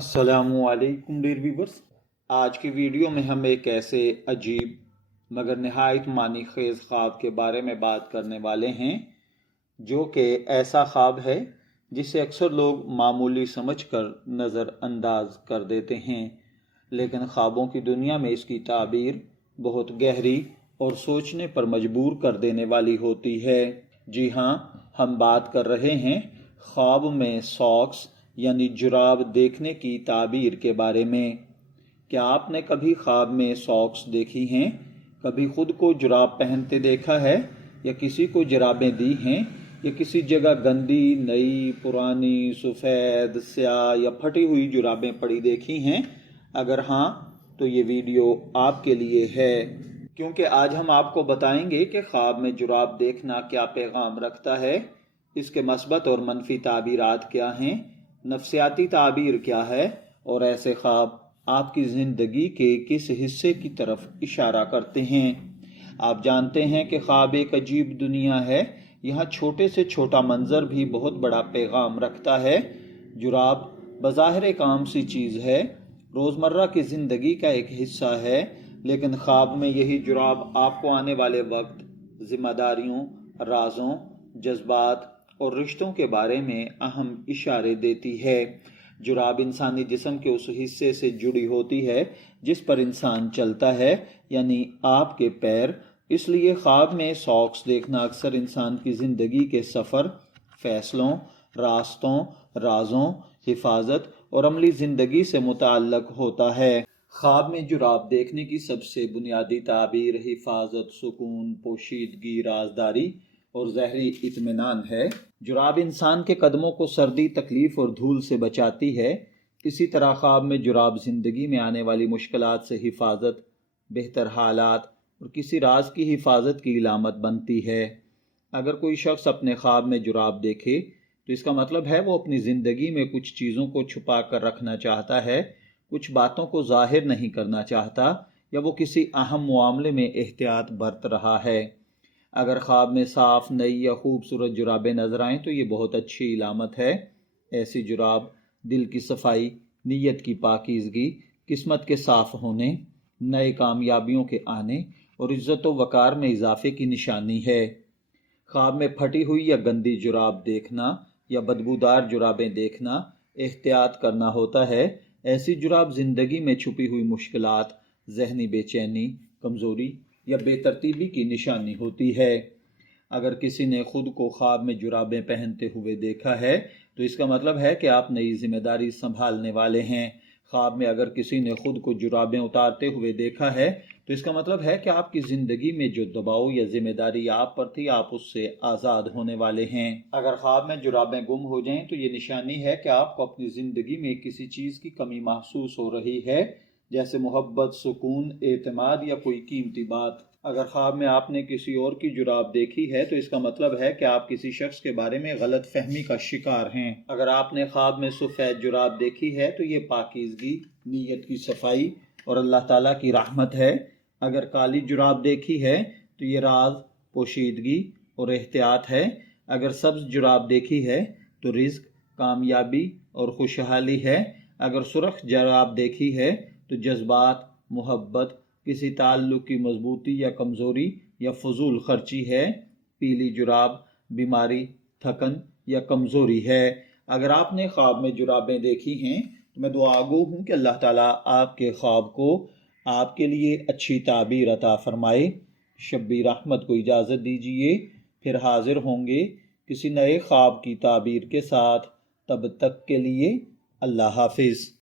السلام علیکم dear viewers, آج کی ویڈیو میں ہم ایک ایسے عجیب مگر نہایت معنی خیز خواب کے بارے میں بات کرنے والے ہیں جو کہ ایسا خواب ہے جسے اکثر لوگ معمولی سمجھ کر نظر انداز کر دیتے ہیں، لیکن خوابوں کی دنیا میں اس کی تعبیر بہت گہری اور سوچنے پر مجبور کر دینے والی ہوتی ہے۔ جی ہاں، ہم بات کر رہے ہیں خواب میں ساکس یعنی جراب دیکھنے کی تعبیر کے بارے میں۔ کیا آپ نے کبھی خواب میں ساکس دیکھی ہیں؟ کبھی خود کو جراب پہنتے دیکھا ہے یا کسی کو جرابیں دی ہیں یا کسی جگہ گندی، نئی، پرانی، سفید، سیاہ یا پھٹی ہوئی جرابیں پڑی دیکھی ہیں؟ اگر ہاں تو یہ ویڈیو آپ کے لیے ہے، کیونکہ آج ہم آپ کو بتائیں گے کہ خواب میں جراب دیکھنا کیا پیغام رکھتا ہے، اس کے مثبت اور منفی تعبیرات کیا ہیں، نفسیاتی تعبیر کیا ہے اور ایسے خواب آپ کی زندگی کے کس حصے کی طرف اشارہ کرتے ہیں۔ آپ جانتے ہیں کہ خواب ایک عجیب دنیا ہے، یہاں چھوٹے سے چھوٹا منظر بھی بہت بڑا پیغام رکھتا ہے۔ جراب بظاہر ایک عام سی چیز ہے، روزمرہ کی زندگی کا ایک حصہ ہے، لیکن خواب میں یہی جراب آپ کو آنے والے وقت، ذمہ داریوں، رازوں، جذبات اور رشتوں کے بارے میں اہم اشارے دیتی ہے۔ جراب انسانی جسم کے اس حصے سے جڑی ہوتی ہے جس پر انسان چلتا ہے، یعنی آپ کے پیر۔ اس لیے خواب میں ساکس دیکھنا اکثر انسان کی زندگی کے سفر، فیصلوں، راستوں، رازوں، حفاظت اور عملی زندگی سے متعلق ہوتا ہے۔ خواب میں جراب دیکھنے کی سب سے بنیادی تعبیر حفاظت، سکون، پوشیدگی، رازداری اور ظاہری اطمینان ہے۔ جراب انسان کے قدموں کو سردی، تکلیف اور دھول سے بچاتی ہے۔ اسی طرح خواب میں جراب زندگی میں آنے والی مشکلات سے حفاظت، بہتر حالات اور کسی راز کی حفاظت کی علامت بنتی ہے۔ اگر کوئی شخص اپنے خواب میں جراب دیکھے تو اس کا مطلب ہے وہ اپنی زندگی میں کچھ چیزوں کو چھپا کر رکھنا چاہتا ہے، کچھ باتوں کو ظاہر نہیں کرنا چاہتا، یا وہ کسی اہم معاملے میں احتیاط برت رہا ہے۔ اگر خواب میں صاف، نئی یا خوبصورت جرابیں نظر آئیں تو یہ بہت اچھی علامت ہے۔ ایسی جراب دل کی صفائی، نیت کی پاکیزگی، قسمت کے صاف ہونے، نئے کامیابیوں کے آنے اور عزت و وقار میں اضافے کی نشانی ہے۔ خواب میں پھٹی ہوئی یا گندی جراب دیکھنا یا بدبودار جرابیں دیکھنا احتیاط کرنا ہوتا ہے۔ ایسی جراب زندگی میں چھپی ہوئی مشکلات، ذہنی بے چینی، کمزوری یا بے ترتیبی کی نشانی ہوتی ہے۔ اگر کسی نے خود کو خواب میں جرابیں پہنتے ہوئے دیکھا ہے تو اس کا مطلب ہے کہ آپ نئی ذمہ داری سنبھالنے والے ہیں۔ خواب میں اگر کسی نے خود کو جرابیں اتارتے ہوئے دیکھا ہے تو اس کا مطلب ہے کہ آپ کی زندگی میں جو دباؤ یا ذمہ داری آپ پر تھی، آپ اس سے آزاد ہونے والے ہیں۔ اگر خواب میں جرابیں گم ہو جائیں تو یہ نشانی ہے کہ آپ کو اپنی زندگی میں کسی چیز کی کمی محسوس ہو رہی ہے، جیسے محبت، سکون، اعتماد یا کوئی قیمتی بات۔ اگر خواب میں آپ نے کسی اور کی جراب دیکھی ہے تو اس کا مطلب ہے کہ آپ کسی شخص کے بارے میں غلط فہمی کا شکار ہیں۔ اگر آپ نے خواب میں سفید جراب دیکھی ہے تو یہ پاکیزگی، نیت کی صفائی اور اللہ تعالیٰ کی رحمت ہے۔ اگر کالی جراب دیکھی ہے تو یہ راز، پوشیدگی اور احتیاط ہے۔ اگر سبز جراب دیکھی ہے تو رزق، کامیابی اور خوشحالی ہے۔ اگر سرخ جراب دیکھی ہے تو جذبات، محبت، کسی تعلق کی مضبوطی یا کمزوری یا فضول خرچی ہے۔ پیلی جراب بیماری، تھکن یا کمزوری ہے۔ اگر آپ نے خواب میں جرابیں دیکھی ہیں تو میں دعا گو ہوں کہ اللہ تعالیٰ آپ کے خواب کو آپ کے لیے اچھی تعبیر عطا فرمائے۔ شبِ رحمت کو اجازت دیجیے، پھر حاضر ہوں گے کسی نئے خواب کی تعبیر کے ساتھ۔ تب تک کے لیے اللہ حافظ۔